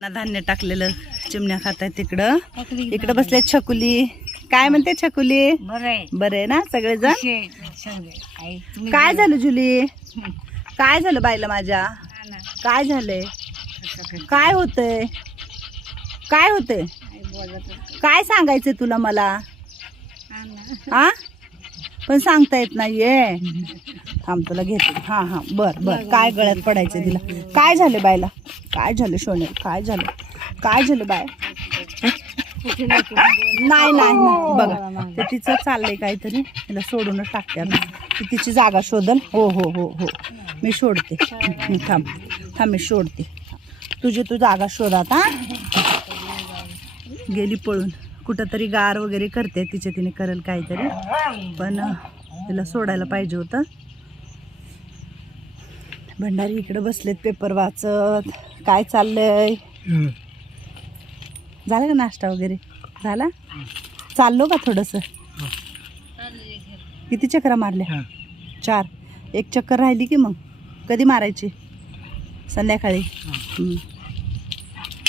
ना धान्य टाकलेलं चिमण्या खात आहेत तिकडं इकडं बसले छकुली. काय म्हणते छकुली? बरं बरे ना सगळेजण? काय झालं जुली? काय झालं बाईला माझ्या? काय झालंय? काय? होतंय? काय होतंय? काय सांगायचंय तुला मला? हा पण सांगता येत नाहीये. थांब तुला घेते. हा हा. बर बर. काय गळ्यात पडायचं तिला? काय झालं बायला? काय झालं सोने काय झालं? काय झालं बाय? नाही नाही बघा ते तिचं चाललंय काहीतरी. तिला सोडूनच टाकते ती तिची जागा शोधल हो हो हो हो. मी सोडते थांब. थांब मी सोडते तुझी तू जागा शोधात आता गेली पळून. कुठंतरी गार वगैरे करते तिचे तिने करेल काहीतरी. पण तिला सोडायला पाहिजे होतं. भंडारी इकडे बसलेत पेपर वाचत. काय चाललंय? झालं का नाश्ता वगैरे? झाला? चाललो का थोडंसं? किती चक्रा मारल्या? चार. एक चक्कर राहिली की मग? कधी मारायची? संध्याकाळी.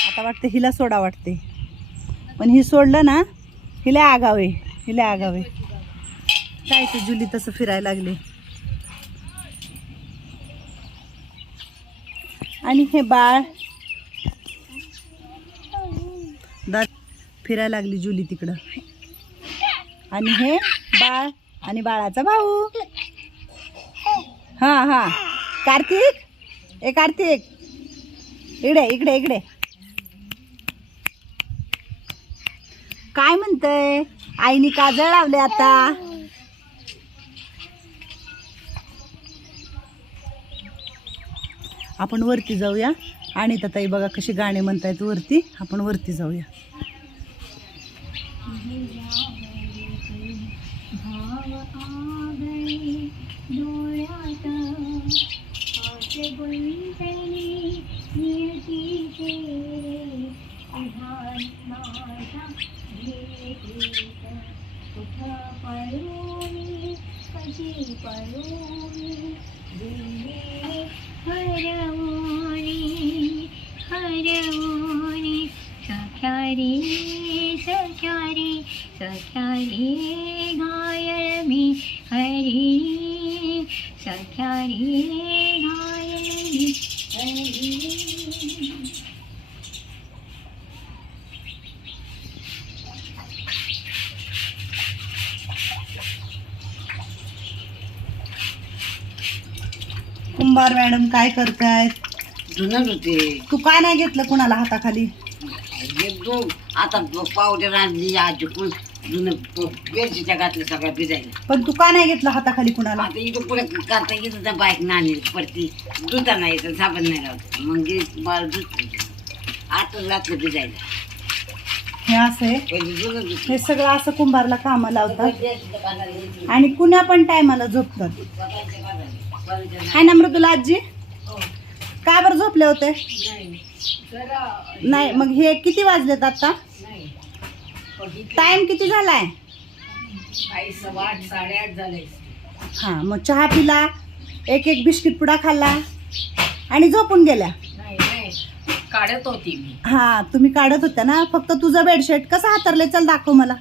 आता वाटते हिला सोडा वाटते. पण ही सोडलं ना हिला आगावे हिला आगावे. काय ते जुली तसं फिरायला लागले. आणि हे बाळ. दा फिरायला लागली जुली तिकडं. आणि हे बाळ आणि बाळाचा भाऊ. हा हा. कार्तिक? ए कार्तिक. इकडे इकडे इकडे. काय म्हणतय? आईनी काजळ लावले आता. आपण वरती जाऊया. आणि ताई बघा कशी गाणे म्हणतायत वरती. आपण वरती जाऊया. सख्यारी घायल मी हरी सख्यारी घायल मी हरी. कुंभार मॅडम काय करतायत? होते तू काय नाही घेतलं कुणाला हाताखाली? एकदम आता पावडर आणली आजी पण जुनं बेडशीटच्या घातलं सगळ्या भिजायला. पण तू का नाही घेतलं हाताखाली कुणाला? आता इथं पुढे करता येत होता बाईक नाणी पडती. दुधा नाही येत साबण नाही लावत. मग हे बाळ दूध आता घातलं भिजायला. हे असं आहे? पहिले जुनं दूध हे सगळं असं कुंभारला कामं लावतात. आणि कुण्या पण टायमाला झोपतात. हाय ना मृदुला आजी? काय बरं झोपले होते नाही. मग हे किती वाजलेत आता? टाइम किती झालाय? हा मग चहा पिला एक एक बिस्किट पुडा खाल्ला आणि झोपून गेल्या. नाही नाही. काढत होती मी. हा तुम्ही काढत होत्या ना? फक्त तुझं बेडशीट कसं हातरलंय? चल दाखव मला.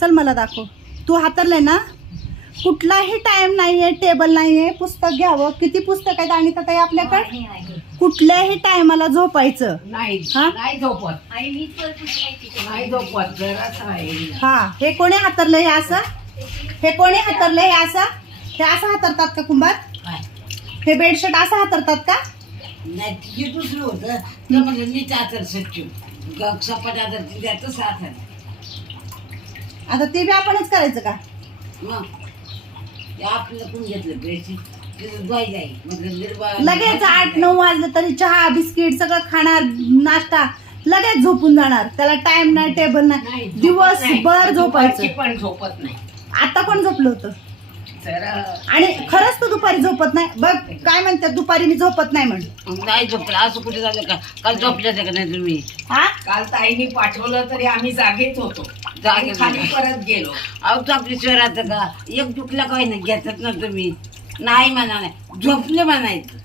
चल मला दाखव. तू हातरलंय ना? कुठलाही टाइम नाहीये टेबल नाहीये पुस्तक घ्यावं. किती पुस्तक आहेत आणि ताई आपल्याकडे कुठल्याही टायमाला झोपायचं. नाही हा? नाही झोपत. नाही झोपत आहे. हा हे कोणी हातरलं हे असं? हे कोणी हातरलं हे असं? हे असं हातरतात का कुंभार? काय? हे बेडशीट असं हातरतात का? नाही तिचे दुसरं होतं. तर म्हणजे नीट आतर सच्चू ग- सपाट आतर तिच्यातच आतर आता ते बी आपणच करायचं का? मग ते आपलं कोण घेतलं पैसे म्हणजे लगेच आठ नऊ वाजले तरी चहा बिस्किट सगळं खाणार नाश्ता लगेच झोपून जाणार. त्याला टाइम नाही टेबल नाही. दिवसभर नाही. झोपायचं. पण झोपत नाही. आता कोण झोपलं होतं? आणि खरंच तू दुपारी झोपत नाही. बघ काय म्हणतात दुपारी मी झोपत नाही म्हण नाही झोपलं. असं कुठे झालं का? काल झोपले का नाही तुम्ही? हा? काल ताईने पाठवलं तरी आम्ही जागेत होतो. जागे खाली परत गेलो. अहो तो आपली शहरात का? एक दुखला काय नाही घेतात ना तुम्ही. नाही म्हणा नाही. झोपले म्हणायचं.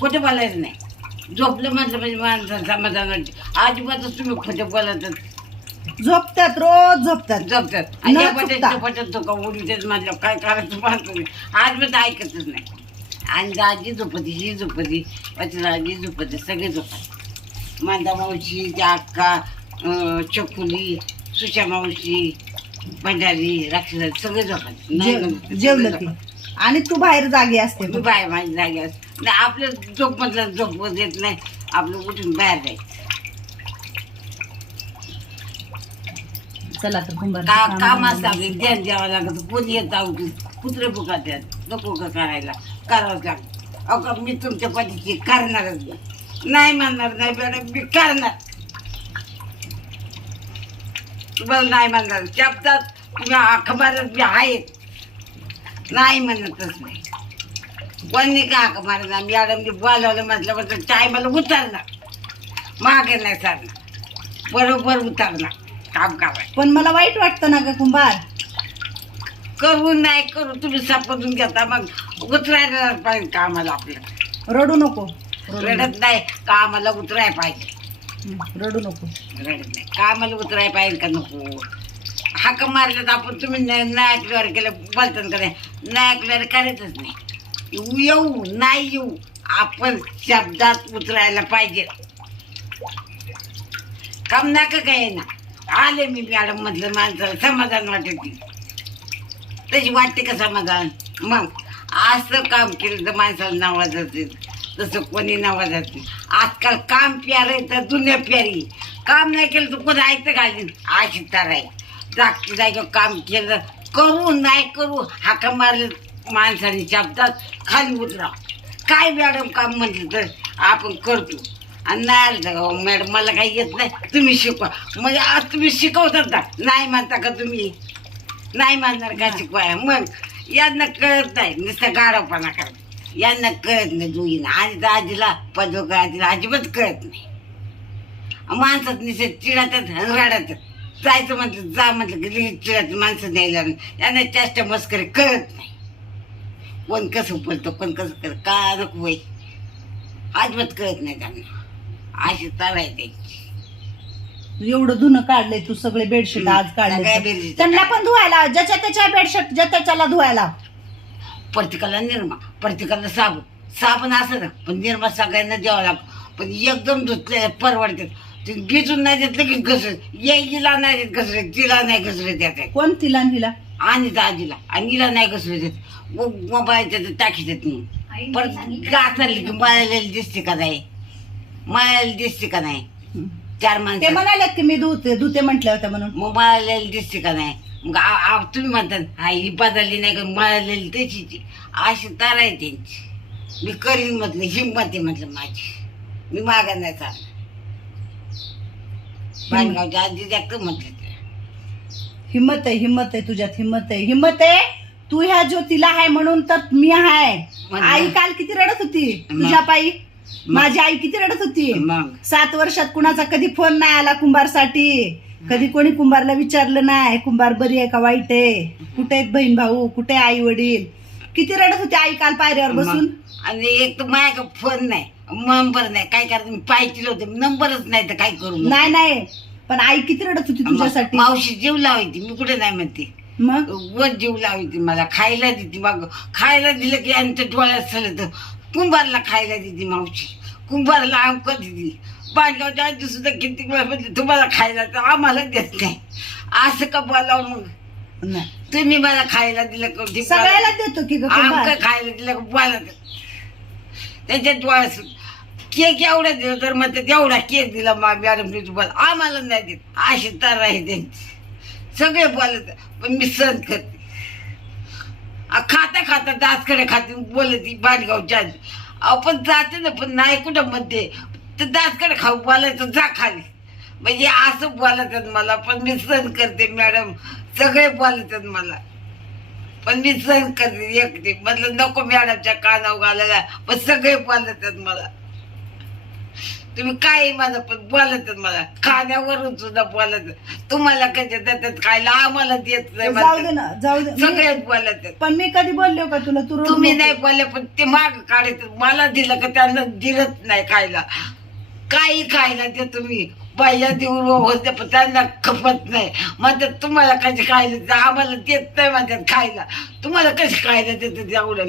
कुठे बोलायचं नाही. झोपलं म्हटलं म्हणजे माणसाला समाधान वाटते अजिबातच तुम्ही खोटं बोलत झोपतात रोज झोपतात. झोपतात. न आणि चुकता. पटायचं पटत तो का उडी तेच म्हटलं काय करायचं मानतो नाही आजपर्यंत ऐकतच नाही. आणि आजी झोपती ही झोपती पचला आजी झोपती सगळे झोपत मांदा मावशी त्या अक्का अं, चकुली सुशा मावशी भंडारी राक्षसा सगळे झोपत नाही जेव- जेवलं की. आणि तू बाहेर जागी असते मी बाय माझी जागी असते. नाही आपलं झोप म्हटलं झोप देत नाही. आपलं उठून बाहेर जायचं. चला तर कुंभार का काम असतात ध्यान द्यावं लागत. कोणी येत आहोत कुत्रे बुकात्यात नको का करायला. करावंच लागत. का मी तुमच्या पतीची करणारच नाही. नाही म्हणणार नाही मॅडम मी करणार. तुम्हाला नाही म्हणणार. शब्दात तुम्ही अखबारात मी आहेत. नाही म्हणतच नाही. कोणी का हाक मारणार मॅडम बोलावलं म्हटलं म्हटलं चाय मला उतरणार. मागे नाही सरणार बरोबर उतरणार. काम करायचं पण मला वाईट वाटतं ना ग कुंभार. करू नाही करू तुम्ही सापडून घेता मग. उतरायला पाहिजे कामाला आपल्याला. रडू नको. रडू रडत नाही कामाला उतराय पाहिजे. नको. रडू नको. रडत नाही. कामाला उतराय पाहिजे का नको? हाक मारलं तर आपण तुम्ही नाही नाही ऐकल्यावर केलं बोलतात का नाही? नाही ऐकल्यावर करायचंच नाही. येऊ- नाही येऊ आपण शब्दात उतरायला पाहिजे. काम नका काय ना आले मी मॅडम मधलं माणसाला समाधान वाटत तशी वाटते का समाधान? मग असं काम केलं तर माणसाला नावाजत तसं कोणी नावाजत आजकाल काम प्यारे आहे तर दुनिया प्यारी. काम नाही केलं तर कोण ऐकतं घालीन? अशी तर आहे. जागती जागेवर काम केलं. करू नाही करू हाका मारले माणसाने शब्दात खाली उतरा. काय मॅडम काम म्हटलं तर आपण करतो. आणि नाही आलं तर, "अहो, मॅडम मला काही येत नाही. तुम्ही शिकवा. म्हणजे आज तुम्ही शिकवतात का नाही म्हणता का तुम्ही? नाही मानणार का शिकवाय मग यांना कळत नाही. नुसतं गाडवपणा करत यांना कळत नाही दोघींना. आणि तर आजीला पदोका आजीला अजिबात कळत नाही. माणसात निश्चित चिडातात आणि रडतात जायचं म्हटलं जा म्हटलं की चिडात माणसं नाही लागणार यांना चेष्टा मस्करी कळत नाही. कोण कसं बोलतो कोण कसं करत का नको होय? अजिबात कळत नाही त्यांना. अशी आहे त्यांची. एवढं धुणं काढलंय तू सगळे बेडशीट आज सगळ्या काढले bedsheet. त्यांना पण धुवायला ज्याच्या त्याच्या बेडशीट ज्या त्याच्याला धुवायला प्रत्येकाला निर्मा प्रत्येकाला साबण. साबण असं ना पण निर्मा सगळ्यांना द्यावा लागतो. पण एकदम धुतले परवडते. ते भिजून नाही देत लगेच घसरत. येईला नाही देत घसरत तिला नाही घसरत देत. आहे. कोण तिला आणि हिला? आणि दाजीला. आणि हिला नाही घसरत देत. मोबाईल त्याचं टाकी देत नाही. परत गाचरली की मळालेली दिसते का नाही? मळालेली दिसते का नाही? चार ते माणसं म्हणाले की मी धुते धुते म्हटल्या होत्या म्हणून. मग मळालेली दिसते का नाही? मग आ- आ- तुम्ही म्हणतात हा ही बदलली नाही का? मळालेली त्याची अशी तार आहे त्यांची. मी करीन म्हटलं हिंमत आहे म्हटलं माझी. मी मागा नाही चालणार बाणगावच्या आजी जास्त म्हटलं ते. हिम्मत आहे हिम्मत आहे तुझ्यात हिम्मत आहे. हिम्मत आहे? तू ह्या ज्योतीला आहे म्हणून तर मी आहे. आई काल किती रडत होती? तुझ्या पायी? माझी आई किती रडत होती? मग. सात वर्षात कुणाचा कधी फोन नाही आला कुंभारसाठी? कधी कोणी कुंभारला विचारलं नाही कुंभार बरी आहे का? वाईट आहे? कुठे आहेत बहीण भाऊ? कुठे आई वडील? किती रडत होती आई काल पायऱ्यावर बसून? मग. आणि एक तर माझ्या फोन नाही. नंबर नाही. काय करायचं मी पाहिजे होते. नंबरच नाही तर काय करू? नाही नाही. पण आई किती रडत होती तुझ्यासाठी? मावशी जीव लावायची. मी कुठे नाही म्हणते. मग? वर जीव लावायची मला. खायला देते. मग खायला दिलं की यांच्या डोळ्यात सलत. कुंभारला खायला देते मावशी. कुंभारला अंक देते. पांडगावच्या आजी सुद्धा किती वेळा म्हणते तुम्हाला खायला तर आम्हाला देत नाही. असं का बोलावं मग? तुम्ही मला खायला दिलं सगळ्याला देतो की आमक खायला दिलं का? बोला त्याच्या डोळ्यास केक एवढा दिला तर मग तेवढा केक दिला मा मॅडम प्रिन्सिपल. आम्हाला नाही देत. अशी तर आहे त्यांची. सगळे बोलत पण मी सहन करते आ, खाता खाता दासकडे खाते बोलत बाटगावच्या आधी आपण जाते ना पण नाही कुठं मध्ये तर दासकडे खाऊ बोलायचं जा खाली. म्हणजे असं बोलतात मला पण मी सहन करते मॅडम. सगळे बोलतात मला. पण मी सहन करते एकटी म्हटलं नको मॅडमच्या कानावर घालायला. पण सगळे बोलतात मला. तुम्ही काही माझं पण बोलत मला. खाण्यावरून सुद्धा बोलत तुम्हाला कसे देतात खायला आम्हाला देत नाही जाऊ दे म्हणतात. ना जाऊ दे. मी- सगळेच बोलत. पण मी कधी बोललो का तुला? तू रडू तुम्ही नको. नाही बोलले पण ते माग काढत. मला दिलं का त्यांना दिलंच नाही खायला. काही खायला ते तुम्ही पहिल्या देऊन होते पण त्यांना खपत नाही. म्हणतात तुम्हाला कसे खायला देतं आम्हाला देत नाही म्हणतात खायला. तुम्हाला कसे खायला देतात एवढं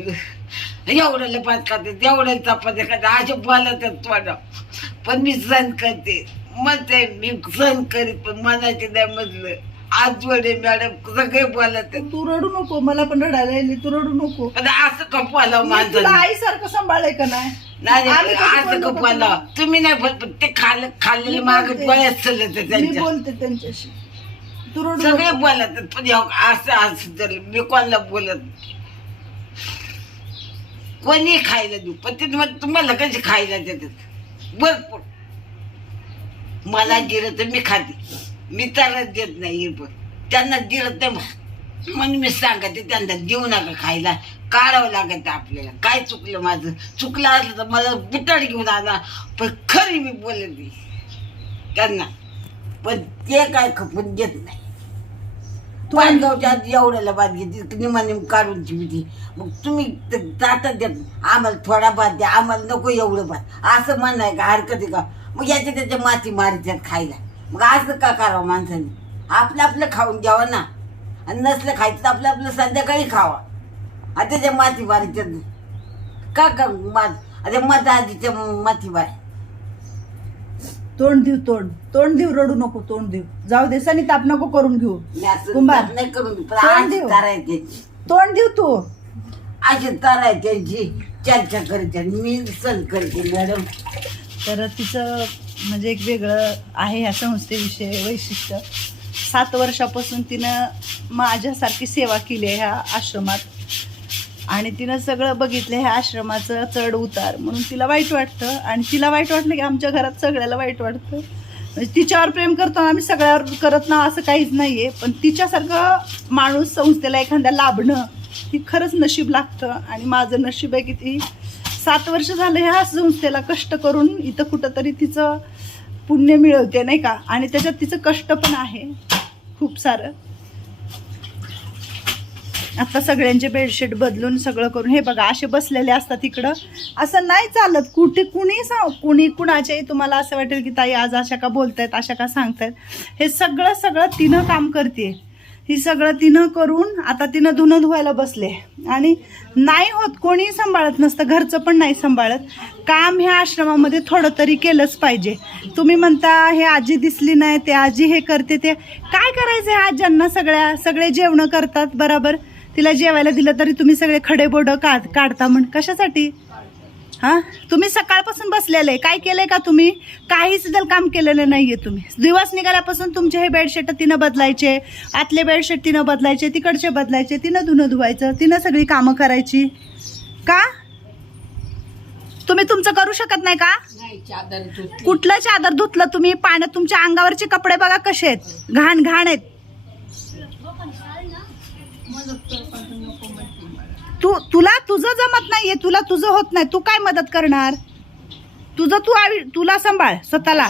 एवढं भात खाते एवढ्याला चपात्या खातात असे बोलतात तुम्हाला पण मी सहन करते. म्हणते मी सण करीत पण मनाचे नाही म्हटलं आज वडे मॅडम सगळे बोलत आहेत तू रडू नको मला पण रडायला येईल तू रडू नको पण असं कपवाला मी तुला माणसाने आईसारखं सांभाळलंय का नाही नाही आम्ही कधी असं बोललो का कपवाला तुला? तुम्ही नाही बोल पण ते खाल्लं खाल्लेले मी माग बोलते. चालत मी त्यांच्या बोलते त्यांच्याशी तू रडू सगळे नको. बोलत आहेत. पण ह्यो असं असं तर मी कोणाला बोलत नाही. कोणी खायला देऊ पण ते तुम्हाला- तुम्हाला कशी खायला देतात भरपूर मला दिलं तर मी खाते मी देत नाही पण. त्यांना दिलं तर म्हणून मी सांगते त्यांना देऊ नका खायला. काढावं लागत आपल्याला. काय चुकलं माझं? चुकलं असलं तर मला बिटाड घेऊन आला पण खरी मी बोलते त्यांना. पण ते काय खपून देत नाही. तू गावच्या एवढ्याला बाद घेते निमा निम काढून ठेवली. मग तुम्ही जाता देत आम्हाला थोडा बाद द्या आम्हाला नको एवढं बाद असं म्हणाय का हरकत आहे का? मग याच्या त्याच्या माती मारीत्यात खायला. मग असं का करावं माणसाने? आपलं आपलं खाऊन घ्यावं ना. आणि नसलं खायचं तर आपलं आपलं संध्याकाळी खावा. त्याच्या माती मारीत्यात का का मात आता मत आधीच्या माती मारी तोंड देऊ तोंड. तोंड देऊ रडू नको तोंड देऊ. जाऊ दे सनी ताप नको करून घेऊ. मी असं कुंभार. नाही करून पण तोंड देऊ. त्याची तोंड देऊ तू. अशी तारा आहे त्यांची चर्चा करते मी सण करते मॅडम. तर तिचं म्हणजे एक वेगळं आहे ह्या संस्थेविषयी वैशिष्ट्य. सात वर्षापासून तिनं माझ्यासारखी सेवा केली आहे ह्या आश्रमात. आणि तिनं सगळं बघितलं ह्या आश्रमाचं चढ उतार म्हणून तिला वाईट वाटतं. आणि तिला वाईट वाटलं की आमच्या घरात सगळ्याला वाईट वाटतं. म्हणजे तिच्यावर प्रेम करतो आम्ही सगळ्यावर करत ना असं काहीच नाही आहे पण तिच्यासारखं माणूस संस्थेला एखाद्या लाभणं ही खरंच नशीब लागतं. आणि माझं नशीब आहे की ती सात वर्ष झालं ह्या संस्थेला कष्ट करून इथं कुठंतरी तिचं पुण्य मिळवते नाही का? आणि त्याच्यात तिचं कष्ट पण आहे. खूप सारं. आता सगळ्यांचे बेडशीट बदलून सगळं करून हे बघा असे बसलेले असतात इकडं. असं नाही चालत. कुठे कुणी सांग कुणी कुणाच्याही तुम्हाला असं वाटेल की ताई आज अशा का बोलतायत अशा का सांगतायत. हे सगळं सगळं तिनं काम करते ही सगळं तिनं करून आता तिनं धुणं धुवायला बसले. आणि नाही होत कोणीही सांभाळत नसतं घरचं पण नाही सांभाळत. काम ह्या आश्रमामध्ये थोडं तरी केलंच पाहिजे. तुम्ही म्हणता हे आजी दिसली नाही ते आजी हे करते ते काय करायचं ह्या आज्यांना सगळ्या सगळे जेवणं करतात बरोबर? तिला जेवायला दिलं तरी तुम्ही सगळे खडेबोडं का काढ काढता म्हण कशासाठी? हां? तुम्ही सकाळपासून बसलेले काय केलंय का तुम्ही? काहीच दल काम केलेलं नाहीये तुम्ही. दिवस निघाल्यापासून तुमचे हे बेडशीट तिनं बदलायचे आतले बेडशीट तिनं बदलायचे तिकडचे बदलायचे तिनं धुणं धुवायचं तिनं सगळी कामं करायची. का? तुम्ही तुमचं करू शकत नाही का? नाही कुठलं चादर धुतलं तुम्ही? पाण्यात तुमच्या अंगावरचे कपडे बघा कसे आहेत. घाण घाण आहेत. तू तुला तुझं जमत नाहीये तुला तुझं होत नाही तू काय मदत करणार? तुझं तू आवी तुला सांभाळ स्वतःला.